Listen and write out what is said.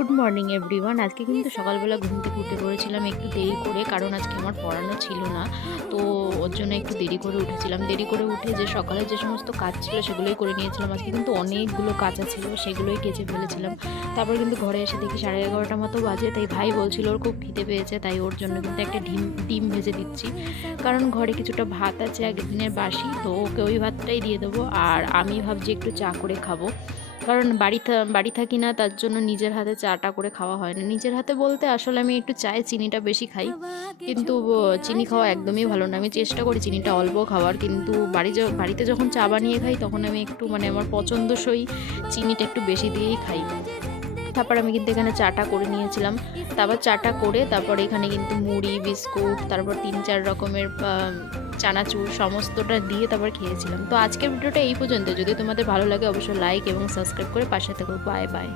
Good morning everyone. আজকে কিন্তু সকালবেলা ঘুম থেকে উঠে পড়েছিলাম একটু দেরি করে, কারণ আজকে আমার পড়ানো ছিল না। তো ওর জন্য একটু দেরি করে উঠেছিলাম। দেরি করে উঠে যে সকালে যে সমস্ত কাজ ছিল সেগুলোই করে নিয়েছিলাম। আজকে কিন্তু অনেকগুলো কাঁচা ছিল, সেগুলোই কেচে ফেলেছিলাম। তারপর কিন্তু ঘরে এসে দেখি 11:30 মতো বাজে। তাই ভাই বলছিল ওর খুব খিদে পেয়েছে, তাই ওর জন্য কিন্তু একটা ডিম ভেজে দিচ্ছি। কারণ ঘরে কিছুটা ভাত আছে আগের দিনের বাসি, তো ওকে ওই ভাতটাই দিয়ে দেবো। আর আমি ভাবছি একটু চা করে খাবো, কারণ বাড়ি থাকি না, তার জন্য নিজের হাতে চাটা করে খাওয়া হয় না। নিজের হাতে বলতে আসলে আমি একটু চায়ে চিনিটা বেশি খাই, কিন্তু চিনি খাওয়া একদমই ভালো না। আমি চেষ্টা করি চিনিটা অল্প খাওয়ার, কিন্তু বাড়িতে যখন চা বানিয়ে খাই তখন আমি একটু আমার পছন্দসই চিনিটা একটু বেশি দিয়েই খাই। তারপর আমি কিন্তু এখানে চাটা করে নিয়েছিলাম। তারপর চাটা করে তারপর এখানে কিন্তু মুড়ি, বিস্কুট, তারপর 3-4 রকমের চানাচুর সমস্তটা দিয়ে তারপর খেয়েছিলাম। তো আজকের ভিডিওটা এই পর্যন্ত। যদি তোমাদের ভালো লাগে অবশ্যই লাইক এবং সাবস্ক্রাইব করে পাশে থেকো। Bye bye.